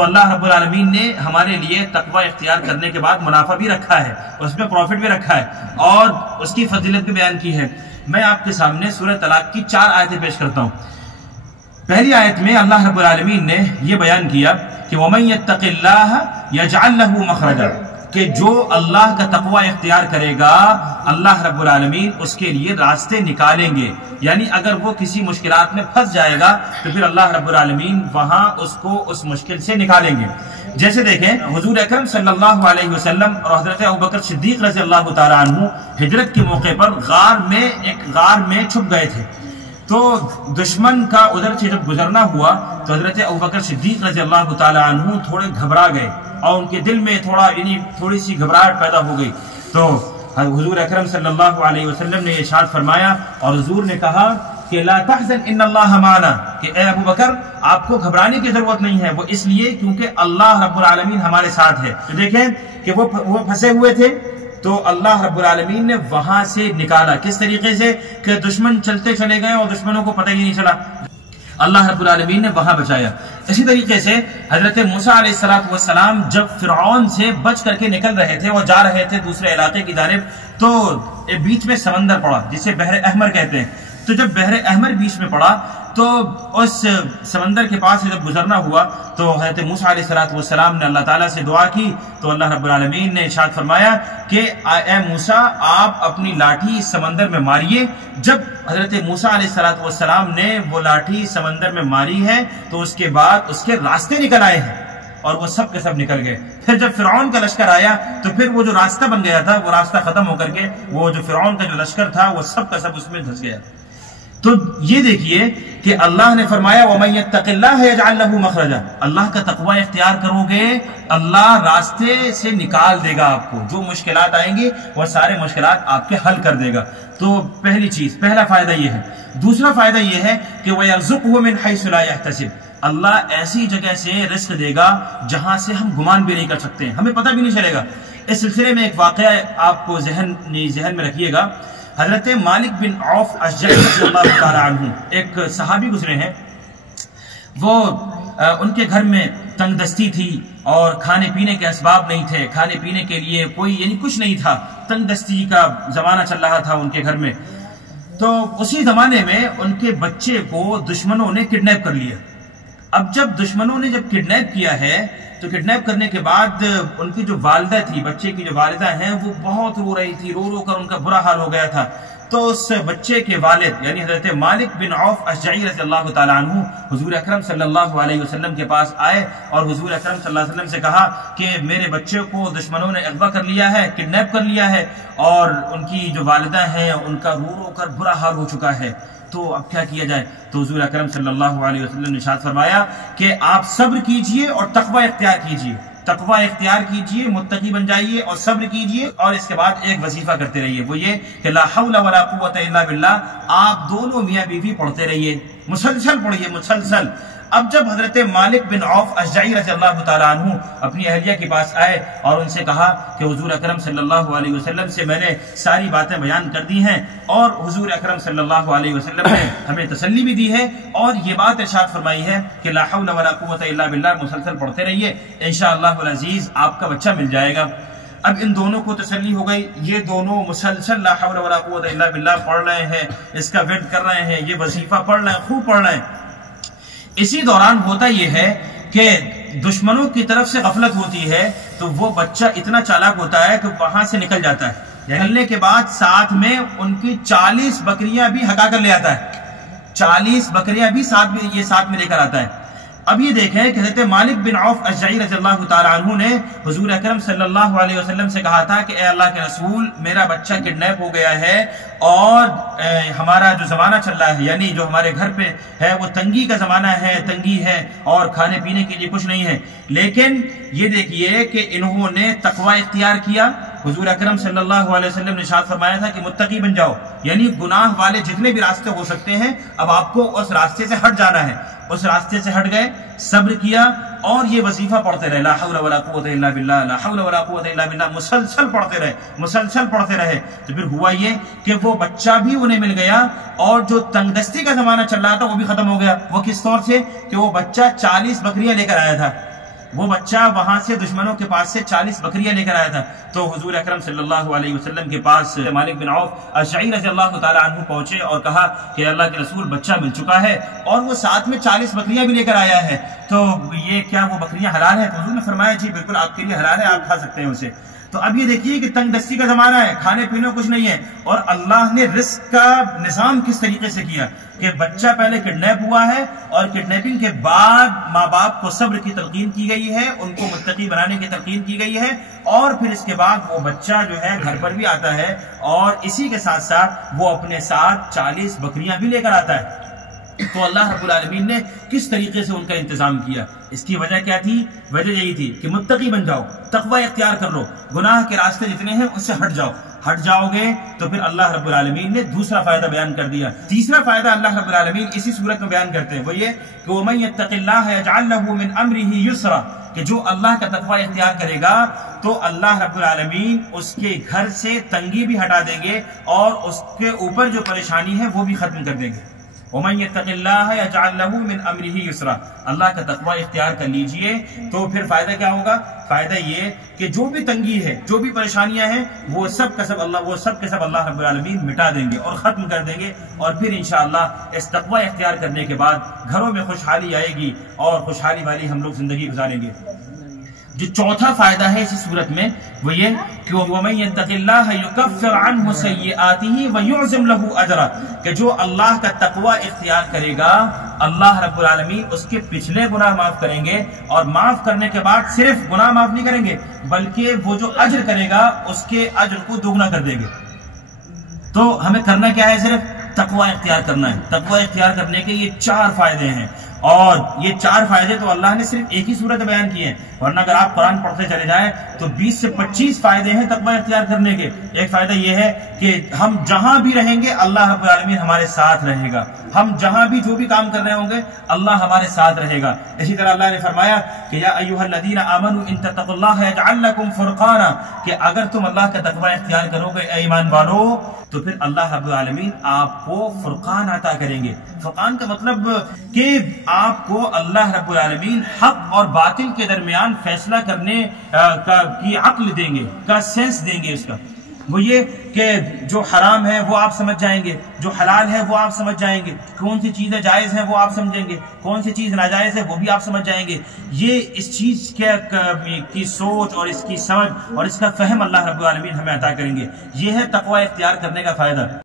تو اللہ رب العالمین نے ہمارے لیے تقوی اختیار کرنے کے بعد منافع بھی رکھا ہے، اس میں پروفٹ بھی رکھا ہے اور اس کی فضیلت بھی بیان کی ہے۔ میں آپ کے سامنے سورہ طلاق کی 4 آیتیں پیش کرتا ہوں۔ پہلی آیت میں اللہ رب العالمین نے یہ بیان کیا کہ وَمَن يَتَّقِ اللَّهَ يَجْعَلْ لَهُ مَخْرَجًا، کہ جو اللہ کا تقوی اختیار کرے گا اللہ رب العالمین اس کے لیے راستے نکالیں گے، یعنی اگر وہ کسی مشکلات میں پھنس جائے گا تو پھر اللہ رب العالمین وہاں اس کو اس مشکل سے نکالیں گے۔ جیسے دیکھیں حضور اکرم صلی اللہ علیہ وسلم اور حضرت ابوبکر صدیق رضی اللہ تعالیٰ عنہ ہجرت کے موقع پر ایک غار میں چھپ گئے تھے، تو دشمن کا ادھر سے جب گزرنا ہوا تو حضرت ابوبکر صدیق رضی اللہ تعالیٰ عنہ تھوڑے گھبرا گئے اور ان کے دل میں تھوڑی سی گھبراہٹ پیدا ہو گئی۔ تو حضور اکرم صلی اللہ علیہ وسلم نے ارشاد فرمایا اور حضور نے کہا کہ لا تحزن ان اللہ معنا، کہ اے ابو بکر آپ کو گھبرانے کی ضرورت نہیں ہے، وہ اس لیے کیونکہ اللہ رب العالمین ہمارے ساتھ ہے۔ تو دیکھیں کہ وہ پھنسے ہوئے تھے تو اللہ رب العالمین نے وہاں سے نکالا، کس طریقے سے کہ دشمن چلتے چلے گئے اور دشمنوں کو پتہ ہی نہیں چلا، اللہ رب العالمین نے وہاں بچایا۔ اسی طریقے سے حضرت موسیٰ علیہ السلام جب فرعون سے بچ کر کے نکل رہے تھے اور جا رہے تھے دوسرے علاقے کی جانب، تو بیچ میں سمندر پڑا جسے بحر احمر کہتے ہیں۔ تو جب بحر احمر بیچ میں پڑا تو اس سمندر کے پاس سے جب گزرنا ہوا تو حضرت موسیٰ علیہ السلام نے اللہ تعالیٰ سے دعا کی، تو اللہ رب العالمین نے ارشاد فرمایا کہ اے موسیٰ آپ اپنی لاٹھی اس سمندر میں ماریے۔ جب حضرت موسیٰ علیہ السلام نے وہ لاٹھی سمندر میں ماری ہے تو اس کے بعد اس کے راستے نکل آئے ہیں اور وہ سب کے سب نکل گئے۔ پھر جب فرعون کا لشکر آیا تو پھر وہ جو راستہ بن گیا تھا وہ راستہ ختم ہو کر کے وہ جو فرعون کا جو لشکر تھا وہ سب کا سب اس میں دھس گیا۔ تو یہ دیکھیے کہ اللہ نے فرمایا وَمَن يَتَّقِ اللَّهَ يَجْعَلْ لَهُ مَخْرَجًا، اللہ کا تقوی اختیار کرو گے اللہ راستے سے نکال دے گا آپ کو، جو مشکلات آئیں گے وہ سارے مشکلات آپ کے حل کر دے گا۔ تو پہلا فائدہ یہ ہے۔ دوسرا فائدہ یہ ہے کہ وَيَرْزُقْهُ مِنْ حَيْثُ لَا يَحْتَسِبُ، اللہ ایسی جگہ سے رزق دے گا جہاں سے ہم گمان بھی نہیں کر سکتے، ہمیں پتہ بھی نہیں چلے گا۔ اس سلسلے میں ایک واقعہ آپ کو ذہن میں رکھیے گا۔ حضرت مالک بن عوف اشجعی رضی اللہ تعالیٰ عنہ ایک صحابی گزرے ہیں، وہ ان کے گھر میں تنگ دستی تھی اور کھانے پینے کے اسباب نہیں تھے، کھانے پینے کے لیے کوئی کچھ نہیں تھا، تنگ دستی کا زمانہ چل رہا تھا ان کے گھر میں۔ تو اسی زمانے میں ان کے بچے کو دشمنوں نے کڈنیپ کر لیا۔ اب جب دشمنوں نے کڈنیپ کیا ہے تو کڈنیپ کرنے کے بعد ان کی جو والدہ تھی، بچے کی جو والدہ ہیں، وہ بہت رو رہی تھی، رو کر ان کا برا حال ہو گیا تھا۔ تو اس بچے کے والد یعنی حضرت مالک بن عوف اشجعی رضی اللہ تعالیٰ عنہ حضور اکرم صلی اللہ علیہ وسلم کے پاس آئے اور حضور اکرم صلی اللہ علیہ وسلم سے کہا کہ میرے بچے کو دشمنوں نے اغوا کر لیا ہے، کڈنیپ کر لیا ہے اور ان کی جو والدہ ہیں ان کا رو کر برا حال ہو چکا ہے، تو اب کیا کیا جائے؟ تو حضور اکرم صلی اللہ علیہ وسلم نے ارشاد فرمایا کہ آپ صبر کیجئے اور تقوی اختیار کیجئے، تقوی اختیار کیجئے، متقی بن جائیے اور صبر کیجئے، اور اس کے بعد ایک وظیفہ کرتے رہیے، وہ یہ کہ لا حول ولا قوت الا باللہ، آپ دونوں میاں بیوی پڑھتے رہیے، مسلسل پڑھیے، مسلسل۔ اب جب حضرت مالک بن عوف اشجعی رضی اللہ تعالیٰ عنہ اپنی اہلیہ کے پاس آئے اور ان سے کہا کہ حضور اکرم صلی اللہ علیہ وسلم سے میں نے ساری باتیں بیان کر دی ہیں اور حضور اکرم صلی اللہ علیہ وسلم نے ہمیں تسلی بھی دی ہے اور یہ بات ارشاد فرمائی ہے کہ لا حول ولا قوت الا باللہ، مسلسل پڑھتے رہیے، انشاءاللہ العزیز آپ کا بچہ مل جائے گا۔ اب ان دونوں کو تسلی ہو گئی، یہ دونوں مسلسل لا حول ولا قوت الا باللہ پڑھ رہے ہیں، اس کا ورد کر رہے ہیں، یہ وظیفہ پڑھ رہے ہیں، خوب پڑھ رہے ہیں۔ اسی دوران ہوتا یہ ہے کہ دشمنوں کی طرف سے غفلت ہوتی ہے تو وہ بچہ اتنا چالاک ہوتا ہے کہ وہاں سے نکل جاتا ہے، نکلنے کے بعد ساتھ میں ان کی 40 بکریاں بھی ہکا کر لے آتا ہے، 40 بکریاں بھی ساتھ میں لے کر آتا ہے۔ اب یہ دیکھیں کہ حضرت مالک بن عوف اشجعی رضی اللہ تعالیٰ عنہ نے حضور اکرم صلی اللہ علیہ وسلم سے کہا تھا کہ اے اللہ کے رسول، میرا بچہ کڈنیپ ہو گیا ہے اور ہمارا جو زمانہ چل رہا ہے یعنی جو ہمارے گھر پہ ہے وہ تنگی کا زمانہ ہے، تنگی ہے اور کھانے پینے کے لیے کچھ نہیں ہے، لیکن یہ دیکھیے کہ انہوں نے تقوی اختیار کیا۔ حضور اکرم صلی اللہ علیہ وسلم نے ارشاد فرمایا تھا کہ متقی بن جاؤ، یعنی گناہ والے جتنے بھی راستے ہو سکتے ہیں اب آپ کو اس راستے سے ہٹ جانا ہے۔ اس راستے سے ہٹ گئے، صبر کیا اور یہ وظیفہ پڑھتے رہے، لا حول ولا قوت الا باللہ، لا حول ولا قوت الا باللہ، مسلسل پڑھتے رہے۔ تو پھر ہوا یہ کہ وہ بچہ بھی انہیں مل گیا اور جو تنگ دستی کا زمانہ چل رہا تھا وہ بھی ختم ہو گیا۔ وہ کس طور سے کہ وہ بچہ 40 بکریاں لے کر آیا تھا، وہ بچہ وہاں سے دشمنوں کے پاس سے 40 بکریاں لے کر آیا تھا. تو حضور اکرم صلی اللہ علیہ وسلم کے پاس مالک بن عوف اشعری رضی اللہ تعالیٰ عنہ پہنچے اور کہا کہ اللہ کے رسول بچہ مل چکا ہے اور وہ ساتھ میں 40 بکریاں بھی لے کر آیا ہے، تو یہ کیا وہ بکریاں حلال ہیں؟ تو حضور نے فرمایا جی بالکل آپ کے لیے حلال ہے، آپ کھا سکتے ہیں اسے. تو اب یہ دیکھیے کہ تنگ دستی کا زمانہ ہے، کھانے پینے کچھ نہیں ہے، اور اللہ نے رزق کا نظام کس طریقے سے کیا کہ بچہ پہلے کڈنیپ ہوا ہے اور کڈنیپنگ کے بعد ماں باپ کو صبر کی تلقین کی گئی ہے، ان کو متقی بنانے کی تلقین کی گئی ہے، اور پھر اس کے بعد وہ بچہ جو ہے گھر پر بھی آتا ہے اور اسی کے ساتھ ساتھ وہ اپنے ساتھ 40 بکریاں بھی لے کر آتا ہے. تو اللہ رب العالمین نے کس طریقے سے ان کا انتظام کیا. اس کی وجہ کیا تھی؟ وجہ یہی تھی کہ متقی بن جاؤ، تقوی اختیار کر لو، گناہ کے راستے جتنے ہیں اس سے ہٹ جاؤ گے تو پھر اللہ رب العالمین نے دوسرا فائدہ بیان کر دیا. تیسرا فائدہ اللہ رب العالمین اسی صورت میں بیان کرتے ہیں، وہ یہ کہ وَمَن يَتَّقِ اللَّهَ يَجْعَل لَّهُ مِنْ أَمْرِهِ يُسْرًا، کہ جو اللہ کا تقوی اختیار کرے گا تو اللہ رب العالمین اس کے گھر سے تنگی بھی ہٹا دیں گے اور اس کے اوپر جو پریشانی ہے وہ بھی ختم کر دیں گے. وَمَن يَتَّقِ اللَّهَ يَجْعَل لَّهُ مِنْ أَمْرِهِ يُسْرًا، اللہ کا تقوی اختیار کر لیجئے تو پھر فائدہ کیا ہوگا؟ فائدہ یہ کہ جو بھی تنگی ہے، جو بھی پریشانیاں ہیں، وہ سب کے سب اللہ رب العالمین مٹا دیں گے اور ختم کر دیں گے، اور پھر انشاءاللہ اس تقوی اختیار کرنے کے بعد گھروں میں خوشحالی آئے گی اور خوشحالی والی ہم لوگ زندگی گزاریں گے. جو چوتھا فائدہ ہے اسی صورت میں وہ یہ کہ وَمَن يَتَّقِ اللَّهَ يُكَفِّرْ عَنْهُ سَيِّئَاتِهِ وَيُعْظِمْ لَهُ أَجْرًا، کہ جو اللہ کا تقوی اختیار کرے گا اللہ رب العالمین اس کے پچھلے گناہ معاف کریں گے، اور معاف کرنے کے بعد صرف گناہ معاف نہیں کریں گے بلکہ وہ جو اجر کرے گا اس کے اجر کو دوگنا کر دیں گے. تو ہمیں کرنا کیا ہے؟ صرف تقوی اختیار کرنا ہے. تقوی اختیار کرنے کے یہ 4 فائدے ہیں، اور یہ 4 فائدے تو اللہ نے صرف ایک ہی صورت میں بیان کیے ہیں، ورنہ اگر آپ قرآن پڑھتے چلے جائیں تو 20 سے 25 فائدے ہیں تقوی اختیار کرنے کے. ایک فائدہ یہ ہے کہ ہم جہاں بھی رہیں گے اللہ رب العالمین ہمارے ساتھ رہے گا، ہم جہاں بھی جو بھی کام کر رہے ہوں گے اللہ ہمارے ساتھ رہے گا. اسی طرح اللہ نے فرمایا کہ یا ایھا الذین آمنوا ان تتقوا اللہ یجعل لکم فرقانا، کہ اگر تم اللہ کا تقوی اختیار کرو گے اے ایمان والو تو پھر اللہ رب العالمین آپ کو فرقان عطا کریں گے. فرقان کا مطلب کہ آپ کو اللہ رب العالمین حق اور باطل کے درمیان فیصلہ کرنے کی عقل دیں گے، کا سینس دیں گے. اس کا وہ یہ کہ جو حرام ہے وہ آپ سمجھ جائیں گے، جو حلال ہے وہ آپ سمجھ جائیں گے، کون سی چیزیں جائز ہیں وہ آپ سمجھیں گے، کون سی چیز ناجائز ہے وہ بھی آپ سمجھ جائیں گے. یہ اس چیز کی سوچ اور اس کی سمجھ اور اس کا فہم اللہ رب العالمین ہمیں عطا کریں گے. یہ ہے تقوی اختیار کرنے کا فائدہ.